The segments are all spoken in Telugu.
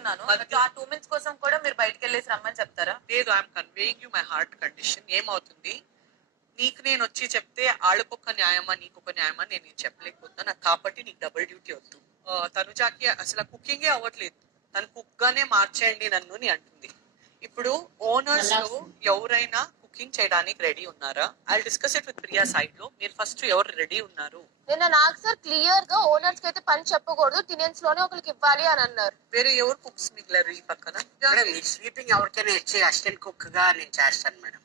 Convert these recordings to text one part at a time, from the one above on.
చెప్తున్నాను. ఆ 2 మినిట్స్ కోసం కూడా మీరు బయటికి వెళ్ళేసి రమ్మని చెప్తారా? లేదు, I'm conveying you my heart condition. ఏమవుతుంది, నీకు నేను వచ్చి చెప్తే వాళ్ళకొక న్యాయమా నీకొక న్యాయమా నేను చెప్పలేకపోతున్నా. నాకు కాబట్టి నీకు డబుల్ డ్యూటీ వద్దు. తనుజాకి అసలు కుకింగే అవ్వట్లేదు, తను కుక్ గానే మార్చేయండి నన్ను అని అంటుంది. ఇప్పుడు ఓనర్స్ లో ఎవరైనా కుకింగ్ చేయడానికి రెడీ ఉన్నారా? I discuss it with Priya side లో. మీరు ఫస్ట్ ఎవరు రెడీ ఉన్నారు? నిన్న నాకు సార్ క్లియర్ గా ఓనర్స్ కి అయితే పని చెప్పకూడదు, టెనెంట్స్ లోనే ఒకరికి ఇవ్వాలి అని అన్నారు. వేరే ఎవరు కుక్స్ మిగిలారు ఈ పక్కన? స్వీపింగ్ ఎవరికైనా ఇచ్చి అసిస్టెంట్ కుక్ గా నేను చేస్తాను మేడం.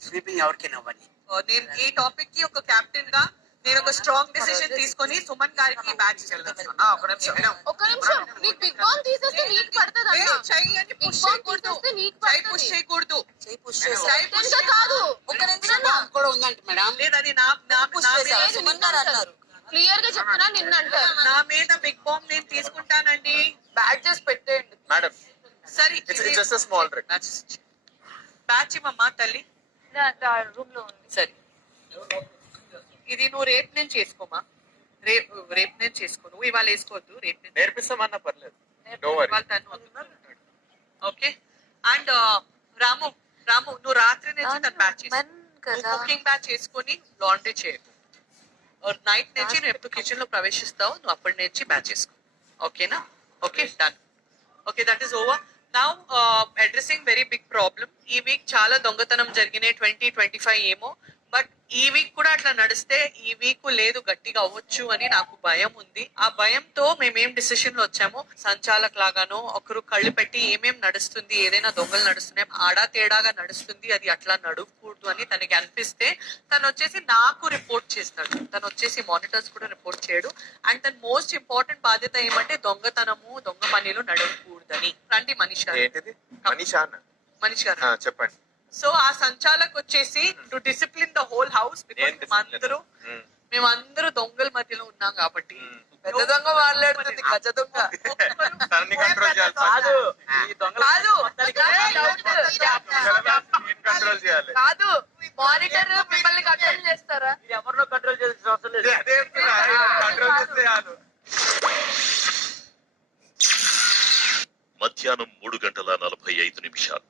స్వీపింగ్ ఎవరికైనా ఇవ్వండి. నేను ఈ టాపిక్ కి ఒక కెప్టెన్ గా నేను ఒక స్ట్రాంగ్ డిసిషన్ తీసుకొని సుమన్ గారికి బ్యాచ్ ఒక నిమిషం, నీకు బిగ్ బాల్ తీసేస్తే నీకు పడుతుంది పుష్ చేయకూడదు. కాదు, ఒక నిమిషం కూడా ఉందంట మేడం. లేదు, అది నా అన్నారు. క్లియర్ గా చెప్తున్నా నిన్న అంటారు. నా మీద బిగ్ బాంబ్ నేను తీసుకుంటానండి. బ్యాడ్జెస్ పెట్టేయండి మేడం. సరే, It's just a small request. Batch ఇవ్వమ్మా తల్లి. రూమ్ లో ఉంది. సరే, ఇది నువ్వు రేపు నేను చేసుకోమా? రేపు నేను చేసుకో. నువ్వు ఇవాళ వేసుకోవద్దు, రేపు నేను నేర్పిస్తామన్నా పర్లేదు. Don't worry. ఇవాళ తను వస్తున్నాడు. ఓకే. అండ్ రాము నువ్వు రాత్రి నుంచి తను బ్యాచ్ కుకింగ్ బ్యాచ్ చేసుకొని లాండ్రీ చేయకు. నైట్ నుంచి నువ్వు ఎప్పుడు కిచెన్ లో ప్రవేశిస్తావు నువ్వు అప్పటి నుంచి బ్యాచ్ చేసుకో. ఓకేనా? Okay, done. Okay, that is over. Now addressing very big problem. ఈ వీక్ చాలా దొంగతనం జరిగినాయి, 20-25 ఏమో. బట్ ఈ వీక్ కూడా అట్లా నడిస్తే ఈ వీక్ లేదు గట్టిగా అవ్వచ్చు అని నాకు భయం ఉంది. ఆ భయంతో మేమేం డిసిషన్ లో వచ్చామో, సంచాలక్ లాగానో ఒకరు కళ్ళు పెట్టి ఏమేం నడుస్తుంది, ఏదైనా దొంగలు నడుస్తున్నాయి, ఆడా తేడాగా నడుస్తుంది, అది అట్లా నడవకూడదు అని తనకి అనిపిస్తే తను వచ్చేసి నాకు రిపోర్ట్ చేస్తాడు. తను వచ్చేసి మానిటర్స్ కూడా రిపోర్ట్ చేయడు. అండ్ తన మోస్ట్ ఇంపార్టెంట్ బాధ్యత ఏమంటే దొంగతనము దొంగ పనులు నడవకూడదని. రండి మనీష్ గారు చెప్పండి. సో ఆ సంచాలక్ వచ్చేసి to discipline the whole house. మేమందరూ దొంగల మధ్యలో ఉన్నాం కాబట్టి. పెద్ద దొంగ మాట్లాడుతుంది, గజ దొంగ కాదు, మానిటర్ మిమ్మల్ని కంట్రోల్ చేస్తారా? ఎవరినో కంట్రోల్ చేసిన అవసరం లేదు. మధ్యాహ్నం 3:45